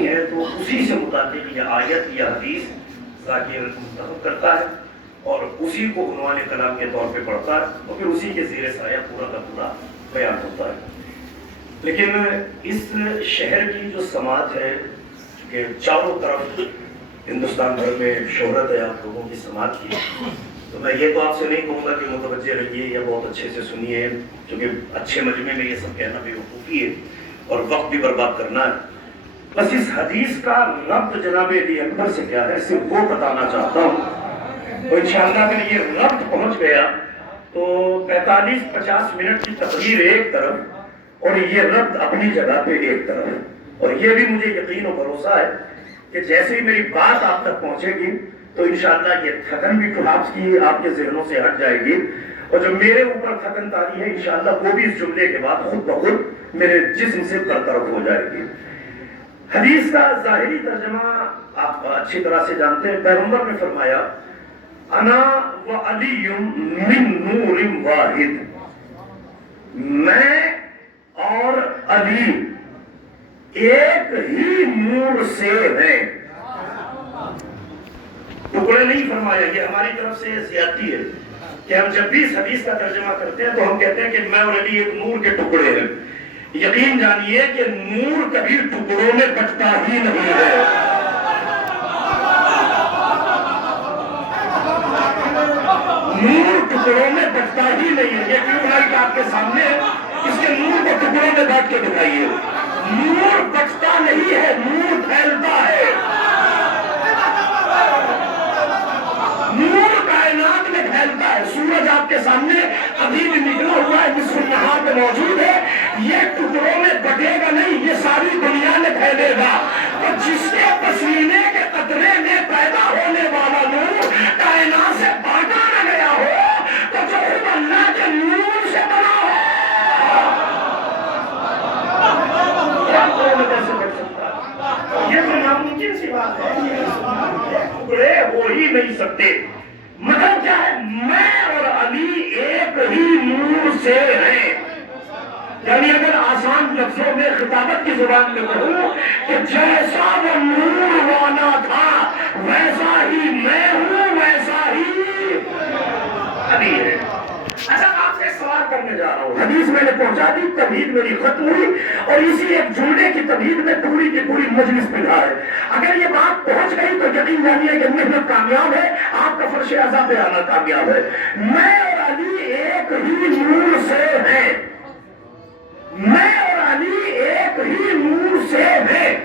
نہیں ہے تو اسی سے متعلق یہ آیت یا حدیث ذاکر منتخب کرتا ہے اور اسی کو عنوان کلام کے طور پہ پڑھتا ہے اور پھر اسی کے زیر سایہ پورا کا پورا بیان ہوتا ہے۔ لیکن اس شہر کی جو سماعت ہے کہ چاروں طرف ہندوستان بھر میں شہرت ہے آپ لوگوں کی سماعت کی، تو میں یہ تو آپ سے نہیں کہوں گا کہ متوجہ رہیے یا بہت اچھے سے سنیے، کیونکہ اچھے مجمع میں یہ سب کہنا بے وقوفی ہے اور وقت بھی برباد کرنا ہے۔ بس اس حدیث کا ربط جناب علی اکبر سے کیا ہے صرف وہ بتانا چاہتا ہوں، تو انشاءاللہ اگر یہ ربط پہنچ گیا تو 45-50 منٹ کی تقریر ایک طرف اور یہ ربط اپنی جگہ پہ ایک طرف، اور یہ بھی مجھے یقین و بھروسہ ہے کہ جیسے ہی میری بات آپ تک پہنچے گی تو انشاءاللہ یہ تھکن بھی کولاپس کی آپ کے ذہنوں سے ہٹ جائے گی، اور جو میرے اوپر تھکن طاری ہے انشاءاللہ وہ بھی اس جملے کے بعد خود بخود میرے جسم سے برطرف ہو جائے گی۔ حدیث کا ظاہری ترجمہ آپ اچھی طرح سے جانتے ہیں، پیغمبر نے فرمایا انا و علی من نور واحد، میں اور علی ایک ہی نور سے ہیں۔ ٹکڑے نہیں فرمایا، یہ ہماری طرف سے زیادتی ہے کہ ہم جب بھی اس حدیث کا ترجمہ کرتے ہیں تو ہم کہتے ہیں کہ میں اور علی ایک نور کے ٹکڑے ہیں۔ یقین جانیے کہ نور کبھی ٹکڑوں میں بٹتا ہی نہیں ہے۔ نور ٹکڑوں میں بٹتا ہی نہیں ہے۔ یہ ٹیوب لائٹ آپ کے سامنے ہے، اس کے نور کو ٹکڑوں میں بانٹ کے دکھائیے۔ نور بٹتا نہیں ہے، نور پھیلتا ہے۔ نور کائنات میں پھیلتا ہے۔ سورج آپ کے سامنے ابھی بھی نکلا ہوا ہے، نصف النہار پہ موجود ہے، یہ ٹکڑوں میں بٹے گا نہیں، یہ ساری دنیا میں پھیلے گا۔ اور جس کے پسینے کے قطرے میں پیدا ہونے والا نور کائنات سے بانٹا نہ گیا ہو تو جو خود اللہ کے نور سے بنا ہو یہ تو ناممکن سی بات ہے، ٹکڑے ہو ہی نہیں سکتے۔ مطلب کیا ہے؟ میں اور علی ایک ہی نور سے ہیں۔ یعنی اگر آسان لفظوں میں خطابت کی زبان میں کہوں کہ جیسا وہ نور والا تھا ویسا ہی میں ہوں، ویسا ہی علی ہے۔ اچھا آپ سے سوال کرنے جا رہا ہوں، حدیث میں نے پہنچا دی، تمہید میری ختم ہوئی اور اسی ایک جملے کی تمہید میں پوری کی پوری مجلس پھیلا ہے۔ اگر یہ بات پہنچ گئی تو یقین جانیے کہ محنت کامیاب ہے، آپ کا فرش اعضا پہ آنا کامیاب ہے۔ میں اور علی ایک ہی نور سے ہیں، میں اور علی ایک ہی نور سے ہیں۔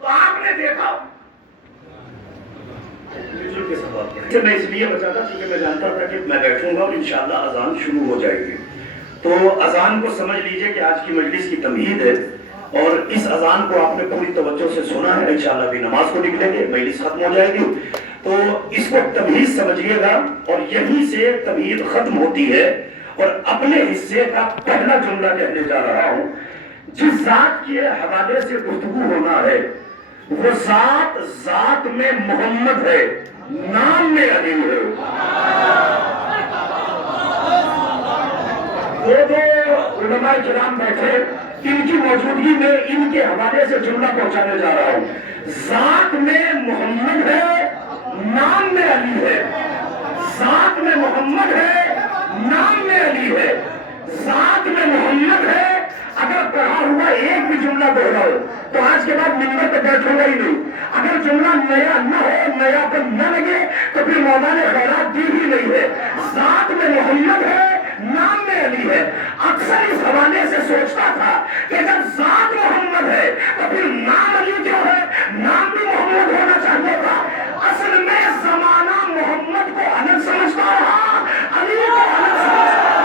تو آپ نے دیکھا میں اس لیے بچا تھا کیونکہ میں جانتا تھا کہ میں بیٹھوں گا اور انشاءاللہ اذان شروع ہو جائے گی، تو اذان کو سمجھ لیجئے کہ آج کی مجلس کی تمہید ہے اور اس اذان کو آپ نے پوری توجہ سے سنا ہے۔ انشاءاللہ بھی نماز کو نکلیں گے، مجلس ختم ہو جائے گی، تو اس کو تمہید سمجھیے گا اور یہیں سے تمہید ختم ہوتی ہے۔ اور اپنے حصے کا پہلا جملہ کہنے جا رہا ہوں، جس ذات کے حوالے سے گفتگو ہونا ہے وہ ذات ذات میں محمد ہے، نام میں علی ہے۔ دو علماء کرام بیٹھے، ان کی موجودگی میں ان کے حوالے سے جملہ پہنچانے جا رہا ہوں۔ ذات میں محمد ہے، نام میں علی ہے۔ ذات میں محمد ہے، نام میں علی ہے۔ ذات میں محمد ہے، اگر پڑھا ہوا ایک بھی جملہ دوہراؤ تو آج کے بعد منبر پہ بیٹھوں گا ہی نہیں۔ اگر جملہ نیا نہ ہو، نیا پن نہ لگے تو پھر مولا نے خیرات دی ہی نہیں ہے۔ ذات میں محمد ہے، نام میں علی ہے۔ اکثر اس حوالے سے سوچتا تھا کہ جب ذات محمد ہے تو پھر نام علی کیوں ہے؟ نام بھی محمد ہونا چاہیے تھا۔ اصل میں زمانہ محمد کو الگ سمجھتا رہا، علی کو الگ سمجھتا رہا۔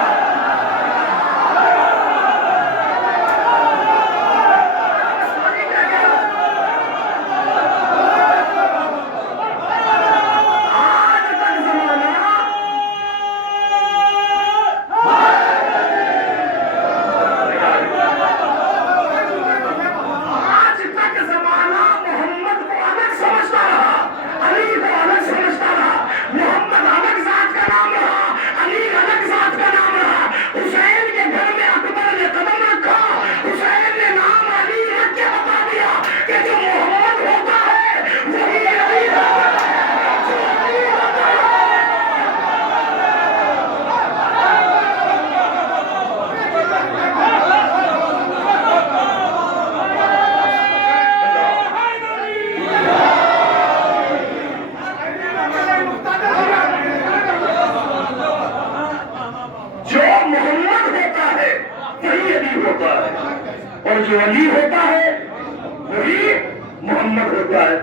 محمد ہوتا ہے۔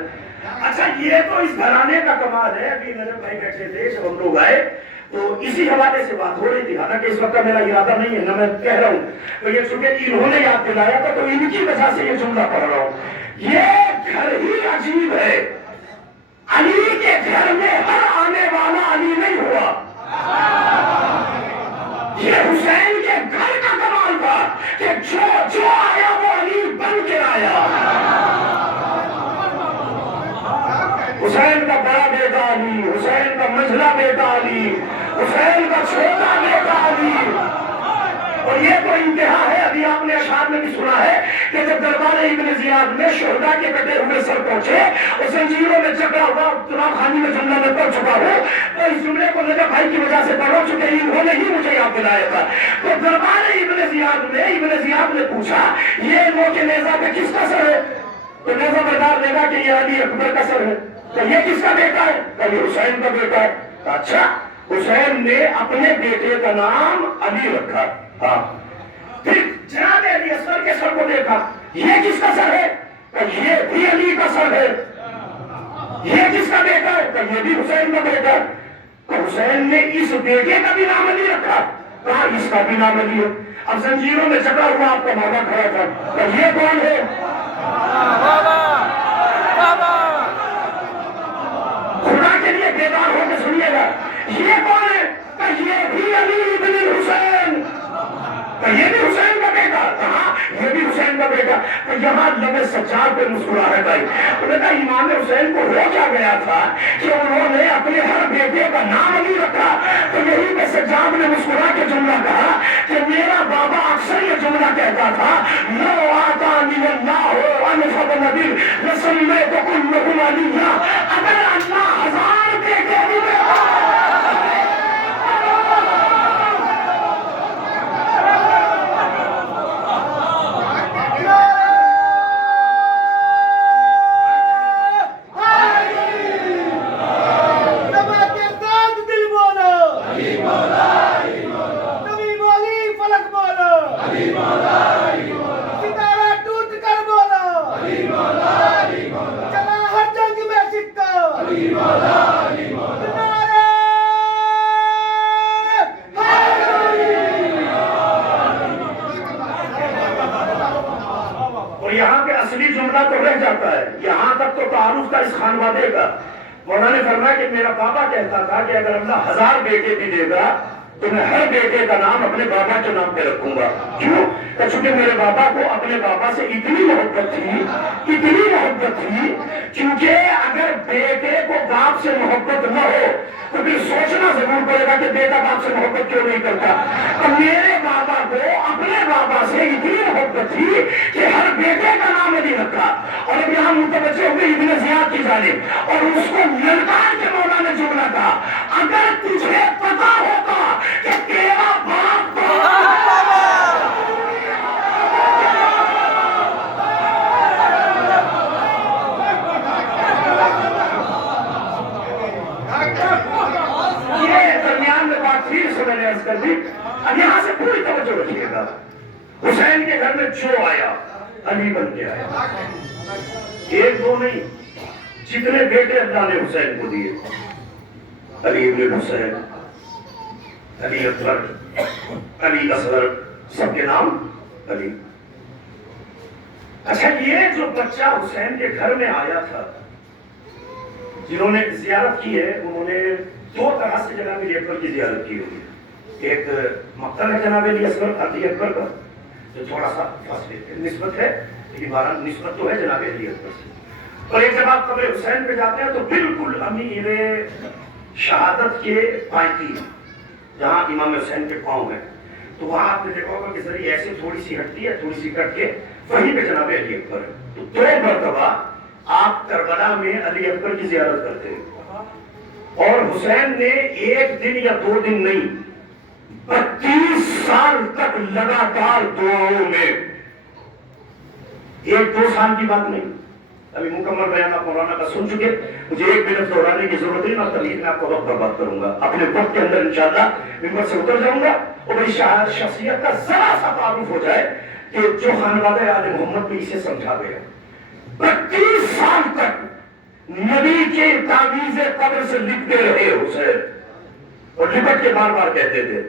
اچھا یہ تو اس گھرانے کا کمال ہے۔ ابھی نجم بھائی بیٹھے تھے جب ہم لوگ آئے تو اسی حوالے سے بات ہو رہی تھی، حالانکہ اس وقت میرا ارادہ نہیں ہے نہ میں کہہ رہا ہوں، تو یہ چونکہ انہوں نے یاد دلایا تھا تو ان کی وجہ سے یہ جملہ پڑھ رہا ہوں۔ یہ گھر ہی عجیب ہے، علی کے گھر میں ہر آنے والا علی نہیں ہوا۔ یہ حسین کے گھر کا کمال تھا کہ جو آیا وہ علی بن کے آیا۔ حسین کا بڑا بیٹا علی، حسین کا منجھلا بیٹا علی، حسین کا چھوٹا بیٹا علی۔ اور یہ تو انتہا ہے، ابھی آپ نے اشعار میں بھی سنا ہے کہ جب دربار ابن زیاد میں شہداء کے کٹے ہوئے سر پہنچے اور زنجیروں میں جکڑا ہوا تراب خانی میں جملہ میں پڑھ چکا ہوں، تو اس جملے کو نجف بھائی کی وجہ سے پڑھو چکے انہوں نے ہی مجھے یاد دلایا تھا۔ تو دربار ابن زیاد میں ابن زیاد نے پوچھا یہ نوک نیزہ پہ کس کا سر ہے؟ تو نیزہ بردار نے کہا کہ یہ علی اکبر کا سر ہے۔ تو یہ کس کا بیٹا ہے؟ کہ یہ حسین کا بیٹا ہے۔ اچھا حسین نے اپنے بیٹے کا نام علی رکھا۔ ہاں پھر جناب علی اصغر کے سر کو دیکھا، یہ کس کا سر ہے؟ کہ یہ بھی علی کا سر ہے۔ یہ کس کا بیٹا ہے؟ کہ یہ بھی حسین کا بیٹا ہے۔ تو حسین نے اس بیٹے کا بھی نام علی رکھا، کہا اس کا بھی نام علی ہے۔ اب زنجیروں میں جکڑا ہوا آپ کا بابا کھڑا تھا، کہ یہ کون ہے؟ خدا کے لیے بیدار ہو کے سنیے گا، یہ کون ہے؟ کہ یہ بھی علی ابن حسین۔ کہ یہ بھی حسین کا بیٹا؟ کہاں یہ بھی حسین کا بیٹا۔ کہ یہاں لب سجاد پہ مسکراہٹ آئی۔ انہوں نے کہا امام حسین کو ہو کیا گیا تھا کہ انہوں نے اپنے ہر بیٹے کا نام علی رکھا۔ تو یہی پہ سجاد نے مسکرا کے جملہ کہا کہ میرا بابا اکثر یہ جملہ کہتا تھا لو آتانی اللہ ان فضل لسمیت کلہم علیہ، اگر اللہ 1000 بیٹے بھی دیتا مولانا نے فرمایا کہ میرا بابا کہتا تھا کہ اگر اللہ 1000 بیٹے بھی دے گا تو میں ہر بیٹے کا نام اپنے بابا کے نام پہ رکھوں گا۔ کیوں؟ کہ چونکہ میرے بابا کو اپنے بابا سے اتنی محبت تھی کیونکہ اگر بیٹے کو باپ سے محبت نہ ہو تو پھر سوچنا ضرور پڑے گا کہ بیٹا باپ سے محبت کیوں نہیں کرتا۔ تو میرے بابا کو اپنے بابا سے اتنی محبت تھی کہ ہر بیٹے کا نام علی رکھا۔ اور اب یہاں متوجہ ہوئے ابن زیاد کی جانب اور اس کو للکار کے مولانا نے جملہ کہا اگر تجھے پتا ہوتا کہ تیرا باپ میں نے عرض کر دی۔ اب یہاں سے پوری توجہ رکھیے گا، حسین کے گھر میں جو آیا علی بن کے آیا، ایک دو نہیں، جتنے بیٹے اللہ نے حسین کو دیے، علی ابن حسین، علی اکبر، علی اصغر، سب کے نام علی۔ اچھا یہ جو بچہ حسین کے گھر میں آیا تھا، جنہوں نے زیارت کی ہے انہوں نے دو طرح سے جناب علی اکبر کی زیارت کی ہوئی ہے۔ ایک مقتل ہے جناب علی اکبر کا جو تھوڑا سا نسبت ہے لیکن بہرحال نسبت تو ہے جناب علی اکبر سے، اور ایک جب آپ قبر حسین پہ جاتے ہیں تو بالکل امیر شہادت کے پائتی جہاں امام حسین کے پاؤں ہیں، تو وہاں آپ نے دیکھا ہوگا کہ ذریعے ایسے تھوڑی سی ہٹتی ہے، تھوڑی سی کٹ کے وہیں پہ جناب علی اکبر ہے۔ تو دو مرتبہ آپ کربلا میں علی اکبر کی زیارت کرتے ہیں، اور حسین نے ایک دن یا 2 دن نہیں 32 سال تک لگاتار دعاؤں میں، 1-2 سال کی بات نہیں، ابھی مکمل بیان آپ مولانا کا سن چکے، مجھے 1 منٹ دہرانے کی ضرورت نہیں، میں تبلیغ میں آپ کو وقت برباد کروں گا، اپنے وقت کے اندر انشاءاللہ ممبر سے اتر جاؤں گا اور میری شخصیت کا ذرا سا تعارف ہو جائے کہ جو خانوادہ آل محمد میں اسے سمجھا گیا۔ 32 نبی کی تعویذ قبر سے لکھتے رہے حسین، اور لپٹ کے بار بار کہتے تھے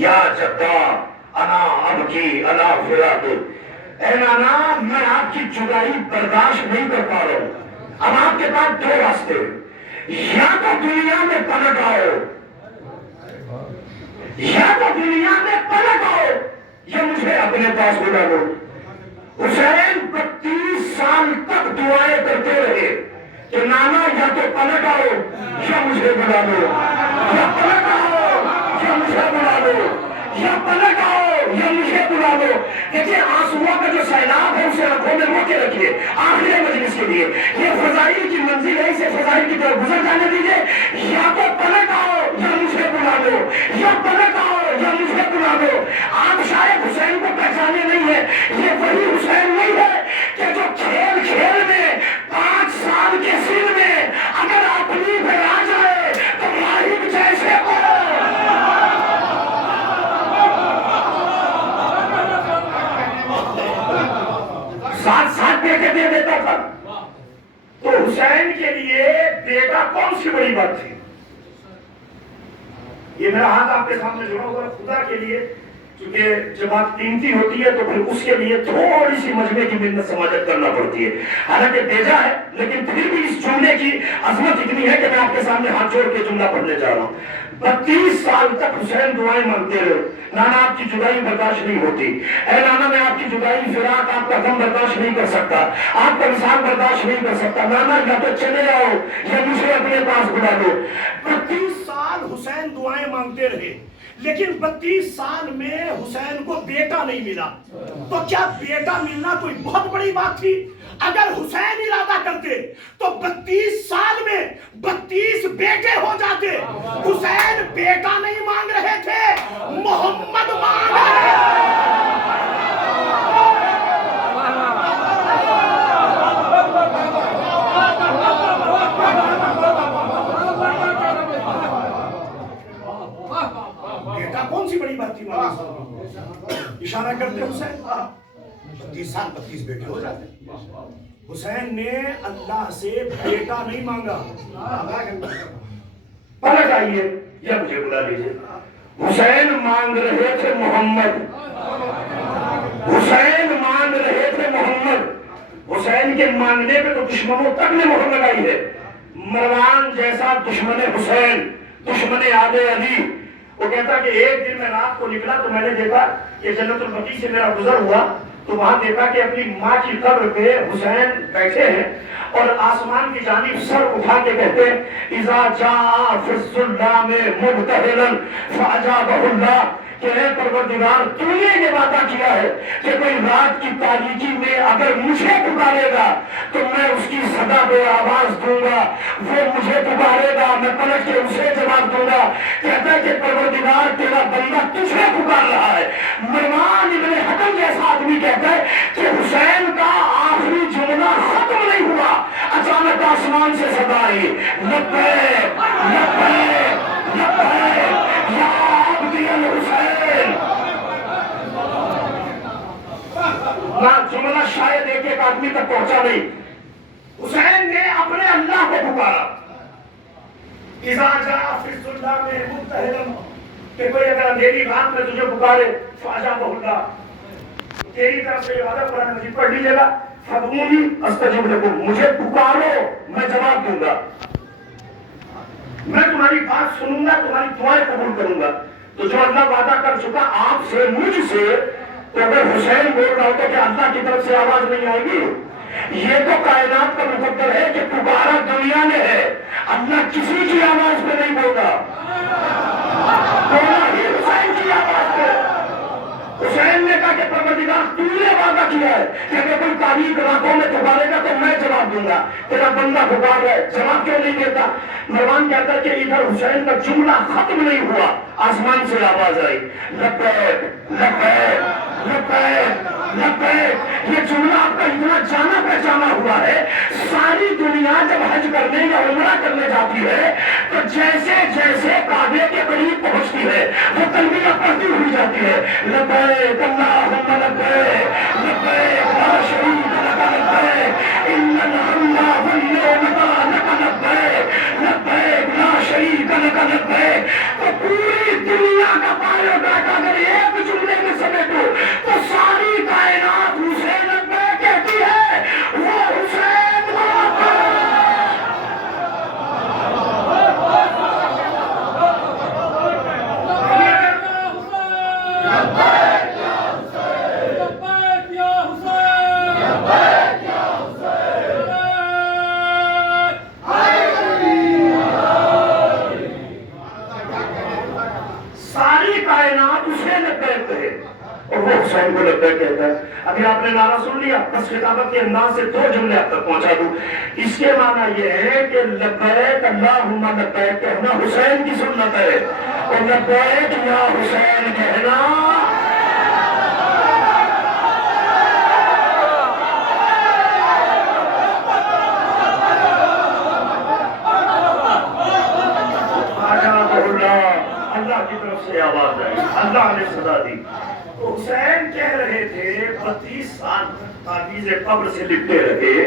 یا جدہ انا ابکی الا فراق، اے نانا میں آپ کی جدائی برداشت نہیں کر پا رہا ہوں، اب آپ کے پاس دو راستے، یا تو دنیا میں پلٹ آؤ، یا تو دنیا میں پلٹ آؤ یا مجھے اپنے پاس بلا لو۔ حسین 32 سال تک دعائیں کرتے رہے کہ نانا یا تو پلٹ آؤ یا مجھے بلا لو، یا پلٹ آؤ یا مجھے بلا لو، یا پلٹ آؤ یا مجھے بلا لو۔ دیکھیے آنسوؤں کا جو سیلاب ہے اسے آنکھوں میں روکے رکھیے آخری مجلس کے لیے، یہ فضائل کی منزل ہے، اسے فضائل کی طرف گزر جانے دیجیے۔ یا تو پلٹ آؤ یا مجھے بلا لو، یا پلٹ آؤ یا مجھے بلا لو۔ آپ شاید حسین کو پہچانے نہیں ہے، یہ وہی حسین نہیں ہے کہ جو کھیل کھیل میں 5 سال کے سن میں اگر اپنی پہ آ جائے تو راہب جیسے کو ساتھ بیٹے دے دیتا تھا۔ تو حسین کے لیے بیٹا کون سی بڑی بات تھی؟ یہ میرا ہاتھ آپ کے سامنے جوڑا ہوا خدا کے لیے، کیونکہ جب آپ قیمتی ہوتی ہے تو پھر اس کے لیے تھوڑی سی مجمع کی محنت سماجت کرنا پڑتی ہے، حالانکہ بھیجا ہے لیکن پھر بھی اس جملے کی عظمت اتنی ہے کہ میں آپ کے سامنے ہاتھ جوڑ کے جملہ پڑھنے جا رہا ہوں۔ 32 سال تک حسین دعائیں مانگتے رہے، نانا آپ کی جدائی برداشت نہیں ہوتی، اے نانا میں آپ کی جدائی فراق آپ کا غم برداشت نہیں کر سکتا، آپ کا وصال برداشت نہیں کر سکتا، نانا یا تو چلے جاؤ یا مجھے اپنے پاس بلا دو۔ 32 سال حسین دعائیں مانگتے رہے، لیکن 32 سال میں حسین کو بیٹا نہیں ملا۔ تو کیا بیٹا ملنا کوئی بہت بڑی بات تھی؟ اگر حسین ارادہ کرتے تو 32 سال میں 32 بیٹے ہو جاتے۔ حسین بیٹا نہیں مانگ رہے تھے، محمد مانگ رہے تھے۔ بیٹا کون سی بڑی بات تھی؟ اشارہ کرتے حسین 32 سال 32 بیٹے ہو جاتے۔ حسین نے اللہ سے بیٹا نہیں مانگا، پلٹ آئیے یا مجھے بلا لیجیے۔ حسین مانگ رہے تھے محمد، حسین مانگ رہے تھے محمد۔ حسین کے مانگنے پہ تو دشمنوں تک نے مہر لگائی ہے۔ مروان جیسا دشمن حسین، دشمن آل علی، وہ کہتا کہ ایک دن میں رات کو نکلا تو میں نے دیکھا کہ جنت البقیع سے میرا گزر ہوا تو وہاں دیکھا کہ اپنی ماں کی قبر پہ حسین بیٹھے ہیں اور آسمان کی جانب سر اٹھا کے کہتے ہیں اذا جاء فی الظلام مبتہلا فاجابہ اللہ، کہ اے پروردگار تو نے یہ وعدہ کیا ہے کہ کوئی رات کی تاریکی میں اگر مجھے پکارے گا تو میں اس کی صدا بے آواز دوں گا، وہ مجھے پکارے گا میں پلٹ کے اسے جواب دوں گا۔ کہتا ہے کہ پروردگار تیرا بندہ تجھے پکار رہا ہے۔ مروان ابن حکم جیسا آدمی کہتا ہے کہ حسین کا آخری جملہ ختم نہیں ہوا، اچانک آسمان سے صدا آئی لبیک لبیک لبیک یا عبدی الحسین۔ نہ جملہ شاید ایک ایک آدمی تک پہنچا نہیں، حسین نے اپنے اللہ کو پکارا اذا جاء فی الظلام مبتہلا، کہ کوئی اگر اندھیری رات میں تجھے پکارے فاجابہ اللہ، تیری طرف سے یہ وعدہ قرآن مجید پڑھ لیجیے گا فادعونی استجب لکم، مجھے پکارو میں جواب دوں گا، میں تمہاری بات سنوں گا، تمہاری دعائیں قبول کروں گا۔ تو جو اللہ وعدہ کر چکا آپ سے مجھ سے، تو اگر حسین بول رہا ہوتا کہ اللہ کی طرف سے آواز نہیں آئے گی؟ یہ تو کائنات کا مقدر ہے کہ پکارا دنیا نے ہے، اللہ کسی کی آواز پہ نہیں بولتا، بولا ہی حسین کی آواز پہ۔ حسین نے کہا کہ پروردگار تو نے وعدہ کیا ہے کہ اگر کوئی تاریخ راتوں میں پکارے گا تو میں جواب دوں گا، تیرا بندہ پکار رہا ہے، جواب کیوں نہیں دیتا؟ مروان کہتا ہے کہ ادھر حسین کا جملہ ختم نہیں ہوا، آسمان سے آواز آئی لبیک لبیک لبیک لبیک۔ یہ جملہ آپ کا اتنا جانا پہچانا ہوا ہے، ساری دنیا جب حج کرنے یا عمرہ کرنے جاتی ہے تو جیسے جیسے کعبے کے قریب پہنچتی ہے وہ تلبیہ پڑھتی ہوئی جاتی ہے لبیک اللہم لبیک لبیک لا شریک لک لبیک ان الحمد والنعمۃ حسین کو لبیک کہتا ہے. ابھی آپ نے نعرہ سن لیا, بس خطابت کے انداز سے 2 جملے آپ تک پہنچا دوں. اس کے معنی یہ ہے کہ لبیک اللہم لبیک کہنا حسین کی سنت ہے, اور لبیک یا حسین کہنا اللہ کی طرف سے آواز آئی, اللہ نے صدا دی. تو حسین کہہ رہے تھے 32 سال تعویذ قبر سے لپٹے رہے,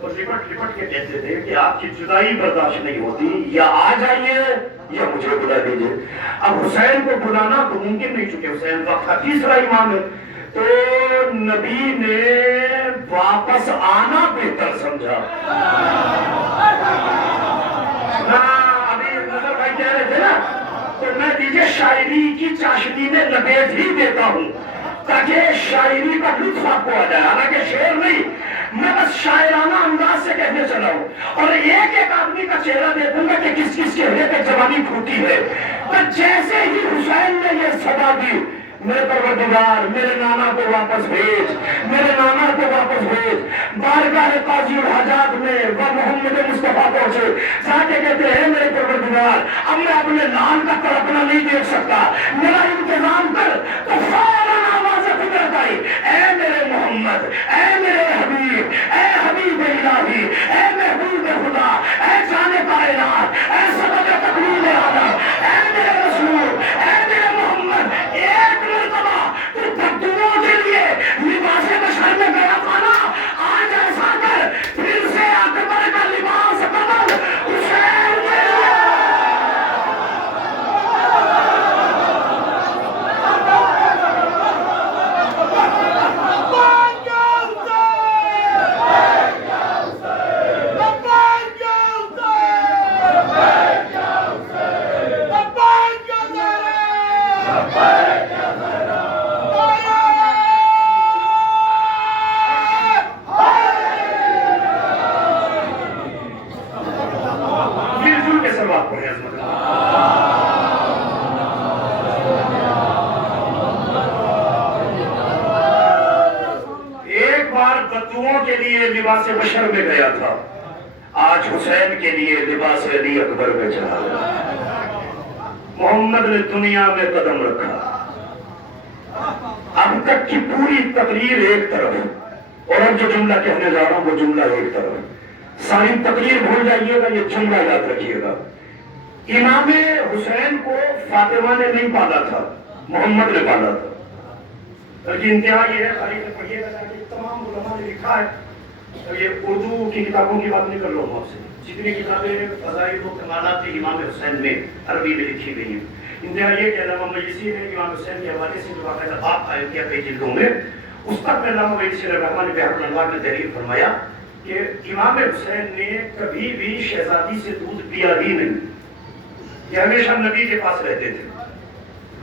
اور لپٹ لپٹ کے کہتے تھے کہ آپ کی جدائی برداشت نہیں ہوتی, یا آ جائیے یا مجھے بلا دیجیے. اب حسین کو بلانا تو ممکن نہیں, چکے حسین وقت کا تیسرا امام ہے, تو نبی نے واپس آنا بہتر سمجھا. ابھی نظر بھائی کہہ رہے تھے نا, تو میں دیجیے شاعری کی چاشنی میں لپیٹ ہی دیتا ہوں تاکہ شاعری کا لطف آپ کو آ جائے. حالانکہ شعر نہیں, میں بس شاعرانہ انداز سے کہنے چلا ہوں, اور ایک ایک آدمی کا چہرہ دیکھوں گا کہ کس کس چہرے پہ جوانی پھوٹی ہے. تو جیسے ہی حسین نے یہ صدا دی, میرے پروردگار میرے نانا کو واپس بھیج, میرے نانا کو واپس بھیج, بارگاہ قاضی الحاجات میں وہ محمد مصطفیٰ پہنچے, جا کے کہتے ہیں میرے پروردگار اب میں اپنے لال کا تڑپنا نہیں دیکھ سکتا, میرا انتظام کر. تو فوراً آواز قدرت آئی, اے میرے محمد, اے میرے حبیب, اے حبیب الہی, اے محبوب خدا, اے جان کائنات, اے سبب تکمیل عالم, اے میرے رسول, اے میرے محمد, ایک مرتبہ تو بدوؤں کے لیے لباس بشر میں گیا تھا نا, آج ایسا کر پھر سے اکبر کا لباس بدل حسین کے لیے. کے لیے لباس بشر میں گیا تھا, آج حسین کے لیے لباس علی اکبر میں چلا گیا. محمد نے دنیا میں قدم رکھا, اب تک کی پوری تقریر ایک طرف, اور اب جو جملہ کہنے جا رہا ہوں وہ جملہ ایک طرف. ساری تقریر بھول جائیے گا, یہ جملہ یاد رکھیے گا. امام حسین کو فاطمہ نے نہیں پالا تھا, محمد نے پالا تھا. بلکہ انتہا یہ ہے, تاریخ میں پڑھیے گا کہ تمام علماء نے لکھا ہے, اور یہ اردو کی کتابوں کی بات نہیں کر رہا ہوں آپ سے, جتنی کتابیں فضائل و کمالات امام حسین میں عربی میں لکھی گئی ہیں, انتہا یہ کہ علامہ مجلسی نے امام حسین کے حوالے سے جو باقاعدہ باب قائم کیا کئی جلدوں میں, اس تک میں علامہ مجلسی الرحمٰن بحر الانوار نے تحریر فرمایا کہ امام حسین نے کبھی بھی شہزادی سے دودھ پیا ہی نہیں, یہ ہمیشہ نبی کے پاس رہتے تھے,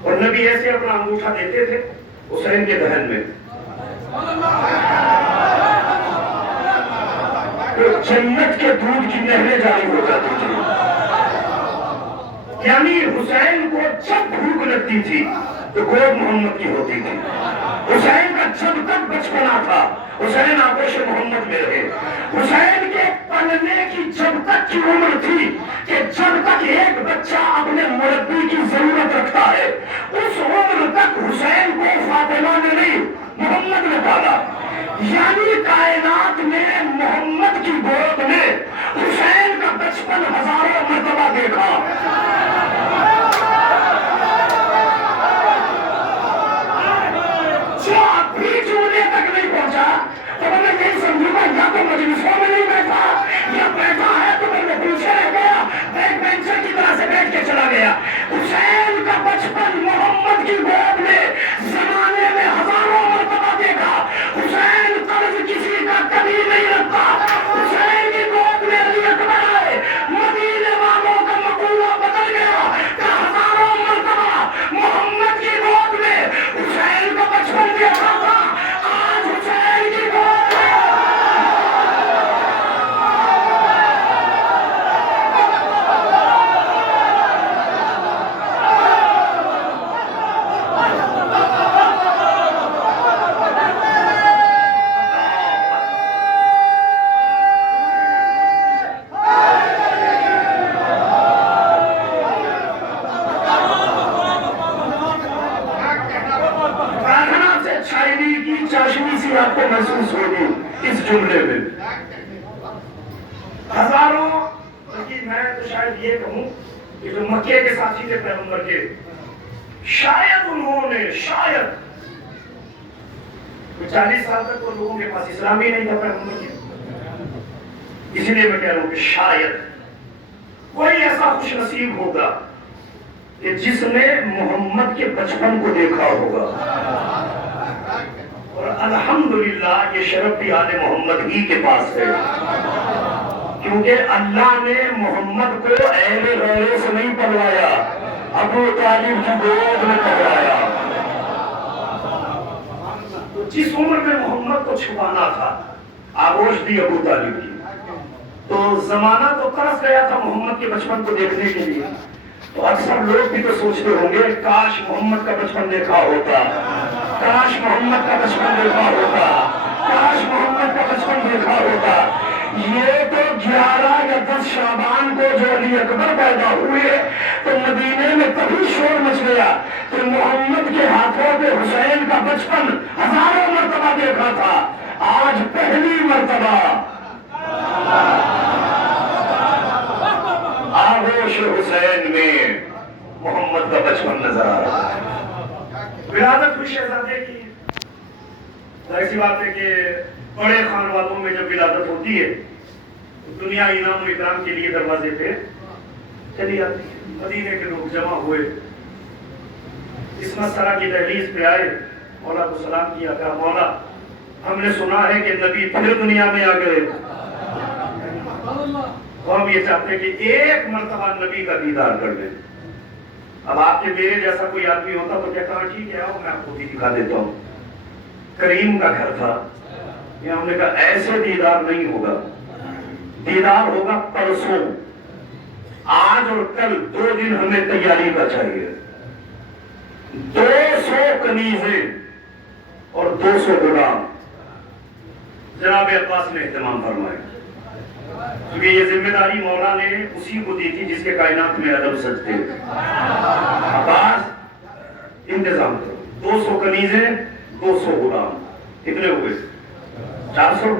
اور نبی ایسے اپنا انگوٹھا دیتے تھے حسین کے دہن میں, تو جنت کے دودھ کی نہریں جاری ہو جاتی تھی. یعنی حسین کو جب بھوک لگتی تھی تو گود محمد کی ہوتی تھی. حسین کا جب تک بچپنا تھا حسین آغوش محمد میں رہے. حسین کے پلنے کی جب تک کی عمر تھی کہ جب تک ایک بچہ اپنے مربی کی ضرورت رکھتا ہے, اس عمر تک حسین کو فاطمہ نے نہیں محمد نے پالا. یعنی کائنات میں محمد کی گود میں حسین کا بچپن ہزاروں مرتبہ دیکھا. جو ابھی چولہے تک نہیں پہنچا تو میں یہی سمجھوں گا یا تو مجلسوں میں نہیں بیٹھا, یا بیٹھا ہے تو میں پیچھے رہ گیا, بیک بینچر کی طرح سے بیٹھ کے چلا گیا. حسین کا بچپن محمد کی گود میں زمانے میں ہزاروں مرتبہ دیکھا. حسین قرض کسی کا کبھی نہیں رکھتا. حسین کی گود میں علی اکبر آئے, مدینے والوں کا مقولہ بدل ہزاروں، بلکہ میں تو شاید یہ کہوں کہ جو مکے کے ساتھی تھے پیغمبر کے، شاید انہوں نے 40 سال تک وہ لوگوں کے پاس اسلام ہی نہیں تھا پیغمبر کے. اسی لیے میں کہہ رہا ہوں کہ شاید کوئی ایسا خوش نصیب ہوگا کہ جس نے محمد کے بچپن کو دیکھا ہوگا. اور الحمدللہ یہ شرف بھی آل محمد ہی کے پاس ہے، کیونکہ اللہ نے محمد کو اہل غیرے سے نہیں پلوایا، ابو طالب کی گود میں پکڑایا. تو جس عمر میں محمد کو چھپانا تھا، آغوش دی ابو طالب کی، تو زمانہ تو ترس گیا تھا محمد کے بچپن کو دیکھنے کے لیے. تو اکثر لوگ بھی تو سوچتے ہوں گے کاش محمد کا بچپن دیکھا ہوتا، کاش محمد کا بچپن دیکھا ہوتا، کاش محمد کا بچپن دیکھا ہوتا. یہ تو 11 یا 10 شعبان کو جو علی اکبر پیدا ہوئے تو مدینے میں تبھی شور مچ گیا کہ محمد کے ہاتھوں پہ حسین کا بچپن ہزاروں مرتبہ دیکھا تھا، آج پہلی مرتبہ آغوش حسین میں محمد کا بچپن نظر آ رہا ہے. ولادت ہوئی شہزادے کی، ظاہر سی بات ہے کہ بڑے خان والوں میں جب ولادت ہوتی ہے تو دنیا انعام و اکرام کے لیے دروازے پہ چلی جاتی ہے. مدینے کے لوگ جمع ہوئے، عصمت سرا کی دہلیز پہ آئے، مولا کو سلام کیا، کہا مولا ہم نے سنا ہے کہ نبی پھر دنیا میں آ گئے، ہم یہ چاہتے ہیں کہ ایک مرتبہ نبی کا دیدار کر لیں. اب آپ کے میرے جیسا کوئی آدمی ہوتا تو کہتا ہوں ٹھیک ہے آؤ میں آپ کو بھی دکھا دیتا ہوں. کریم کا گھر تھا، یہ ہم نے کہا ایسے دیدار نہیں ہوگا، دیدار ہوگا پرسوں، آج اور کل 2 دن ہمیں تیاری کا چاہیے. 200 کنیزیں اور 200 غلام. جناب عباس نے اہتمام فرمایا، کیونکہ یہ ذمہ داری مولا نے اسی کو دی تھی جس کے کائنات میں ادب سجتے. عباس انتظام کرو، 200 کنیزیں 200 غلام، کتنے ہوئے؟ 400.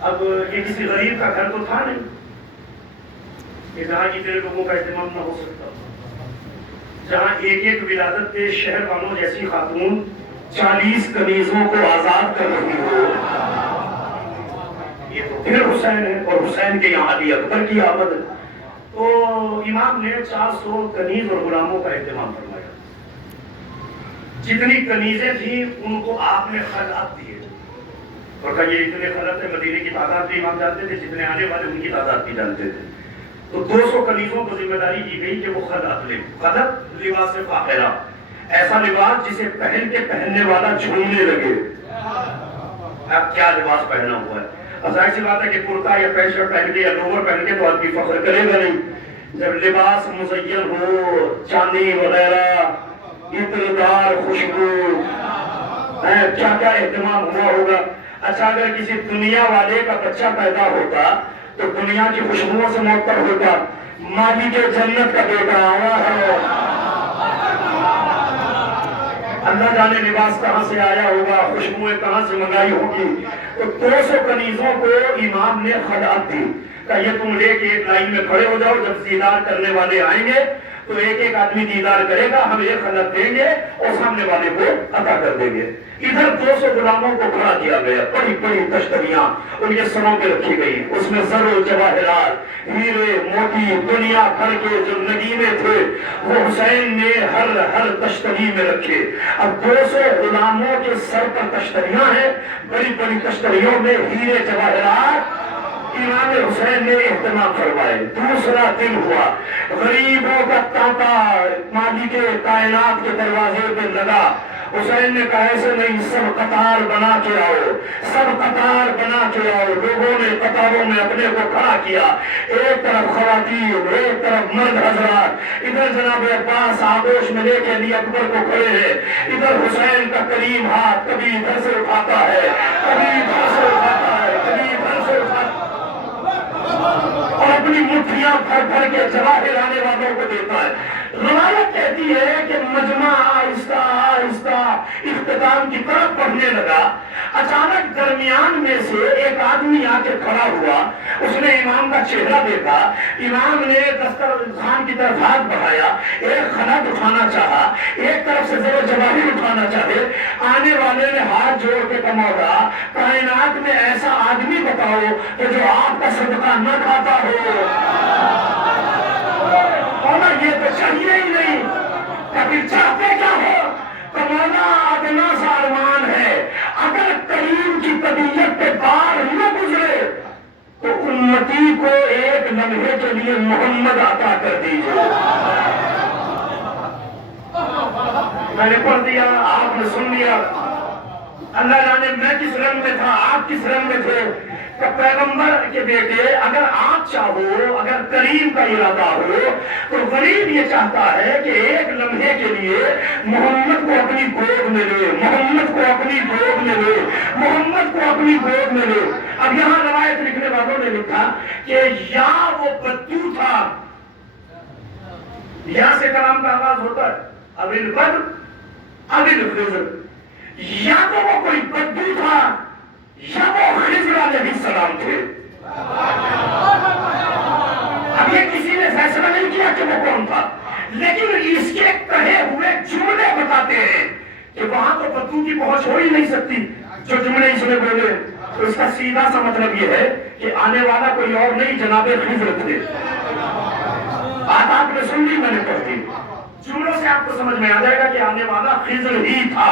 اب یہ کسی غریب کا گھر تو تھا نہیں کہ جہاں اتنے لوگوں کا اہتمام نہ ہو سکتا، جہاں ایک ایک ولادت پہ شہر بانو جیسی خاتون 40 کنیزوں کو آزاد کر رہی ہو. یہ تو پھر حسین ہے، اور حسین کے یہاں علی اکبر کی آمد ہے. تو امام نے 400 کنیز اور غلاموں کا اہتمام فرمایا. جتنی کنیزیں تھیں ان کو آپ نے خلعت دیے، اور کہا یہ اتنے خلعت ہے، مدینے کی تعداد بھی امام جانتے تھے، جتنے آنے والے ان کی تعداد بھی جانتے تھے. تو 200 کنیزوں کو ذمہ داری دی گئی کہ وہ خلعت لیں. خلعت لباس فاخرہ، ایسا لباس جسے پہن کے پہننے والا جھومنے لگے. اب کیا لباس پہنا ہوا ہے؟ اب ظاہر سی بات ہے کہ کرتا یا پینٹ شرٹ پہن کے یا لوور پہن کے تو آدمی فخر کرے گا نہیں. جب لباس مزین ہو، چاندی وغیرہ، عطردار خوشبو، کیا کیا اہتمام ہوا ہوگا. اچھا اگر کسی دنیا والے کا بچہ پیدا ہوتا تو دنیا کی خوشبوؤں سے معطر ہوتا. مالی کے جنت کا بیٹا آیا ہے، اللہ جانے لباس کہاں سے آیا ہوگا، خوشبوئیں کہاں سے منگائی ہوگی. تو 200 کنیزوں کو امام نے خلعت دی، کہ یہ تم لے کے ایک لائن میں کھڑے ہو جاؤ، جب دیدار کرنے والے آئیں گے تو ایک ایک آدمی دیدار کرے گا، ہم ایک خلعت دیں گے اور سامنے والے کو عطا کر دیں گے. ادھر 200 غلاموں کو کھڑا کیا گیا، بڑی بڑی تشتریاں ان کے سروں پہ رکھی گئی، اس میں زر و جواہرات، ہیرے موتی، دنیا بھر کے جو نگینے تھے وہ حسین نے ہر تشتری میں رکھے. اب 200 غلاموں کے سر پر تشتریاں ہیں، بڑی بڑی تشتریوں میں ہیرے جواہرات. امام حسین نے اہتمام فرمائے. دوسرا دن ہوا، غریبوں کا تانتا مالک کائنات کے دروازے پہ لگا. حسین نے کہا ایسے نہیں، سب قطار بنا کے آؤ، سب قطار بنا کے آؤ. لوگوں نے قطاروں میں اپنے کو کھڑا کیا، ایک طرف خواتین، ایک طرف مرد حضرات. ادھر جناب عباس آغوش میں لے کے علی اکبر کو کھڑے ہیں، ادھر حسین کا کریم ہاتھ کبھی ادھر سے اٹھاتا ہے، کبھی ادھر سے اٹھاتا ہے، کبھی ادھر سے اٹھاتا ہے، اور اپنی مٹھیاں بھر بھر کے جواہر آنے والوں کو دیتا ہے. روایت کہتی ہے کہ مجمع آہستہ آہستہ اختتام کی طرف بڑھنے لگا. اچانک درمیان میں سے ایک آدمی آ کے کھڑا ہوا، اس نے امام کا چہرہ دیکھا، امام نے دسترخوان کی طرف ہاتھ بڑھایا، ایک خلعت اٹھانا چاہا، ایک طرف سے زر و جواہر اٹھانا چاہے، آنے والے نے ہاتھ جوڑ کے کہا مولا کائنات میں ایسا آدمی بتاؤ کہ جو آپ کا صدقہ نہ کھاتا ہو۔ مولا یہ تو چاہیے ہی نہیں، کبھی چاہتے کیا ہو؟ تو مولا ادنا سا ارمان ہے، اگر کریم کی طبیعت پہ بار نہ گزرے تو امتی کو ایک لمحے کے لیے محمد عطا کر دیجیے۔ میں نے پڑھ دیا، آپ نے سن لیا، اللہ جانے میں کس رنگ میں تھا، آپ کس رنگ میں تھے۔ کہ پیغمبر کے بیٹے اگر آپ چاہو، اگر کریم کا ارادہ ہو تو غریب یہ چاہتا ہے کہ ایک لمحے کے لیے محمد کو اپنی گود میں لے، محمد کو اپنی گود میں لے، محمد کو اپنی گود میں لے۔ اب یہاں روایت لکھنے والوں نے لکھا کہ یا وہ بدو تھا، یہاں سے کلام کا آغاز ہوتا ہے، اب البد اب الخضر، یا تو وہ کوئی بدو تھا یا وہ خضر علیہ السلام تھے۔ اب یہ کسی نے فیصلہ نہیں کیا کہ وہ کون تھا، لیکن اس کے کہے ہوئے جملے بتاتے ہیں کہ وہاں تو بدو کی پہنچ ہو ہی نہیں سکتی جو جملے اس نے بولے۔ تو اس کا سیدھا سا مطلب یہ ہے کہ آنے والا کوئی اور نہیں، جناب خضر تھے۔ بات آپ نے سن لی، میں نے پڑھ دی، جملوں سے آپ کو سمجھ میں آ جائے گا کہ آنے والا خضر ہی تھا۔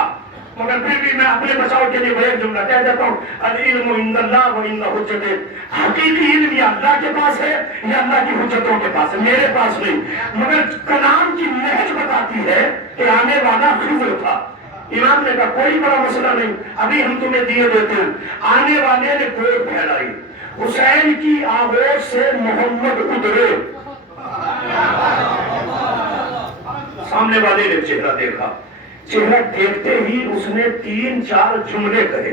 مگر پھر بھی میں اپنے بچاؤ کے لیے وہ ایک جملہ کہہ دیتا ہوں، العلم عند اللہ وعند حجتہ، حقیقی علم یا اللہ کے پاس ہے یا اللہ کی حجتوں کے پاس ہے، میرے پاس نہیں۔ مگر کلام کی نہج بتاتی ہے کہ آنے والا خضر تھا۔ امام نے کہا کوئی بڑا مسئلہ نہیں، ابھی ہم تمہیں دیے دیتے ہیں۔ آنے والے نے گود پھیلائی، حسین کی آغوش سے محمد اترے، سامنے والے نے چہرہ دیکھا، چہرہ دیکھتے ہی اس نے 3-4 جملے کہے،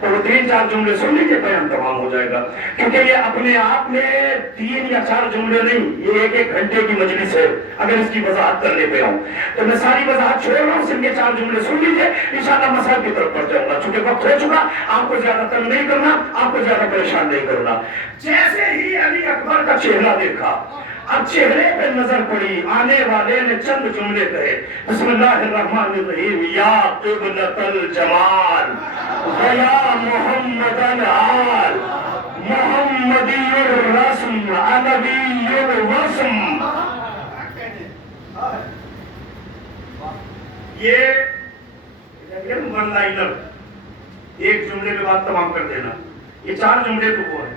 اور وہ 3-4 جملے سن لیجیے، بیان تمام ہو جائے گا، کیونکہ یہ اپنے آپ میں 3 یا 4 جملے نہیں، یہ 1-1 گھنٹے کی مجلس ہے اگر اس کی وضاحت کرنے پہ آؤں تو میں ساری وضاحت چھوڑ رہا ہوں، صرف یہ 4 جملے سن لیجیے، انشاءاللہ مسائل کی طرف بڑھ جاؤں گا، چونکہ وقت ہو چکا، آپ کو زیادہ تنگ نہیں کرنا، آپ کو زیادہ پریشان نہیں کرنا۔ جیسے ہی علی اکبر کا چہرہ دیکھا، اب چہرے پہ نظر پڑی، آنے والے نے چند جملے کہے، بسم اللہ الرحمن الرحیم، یا قبلۃ الجمال یا محمد العال محمدی الرسم علوی الوسم۔ یہ ون لائنر، ایک جملے میں بات تمام کر دینا، یہ 4 جملے تو وہ ہے،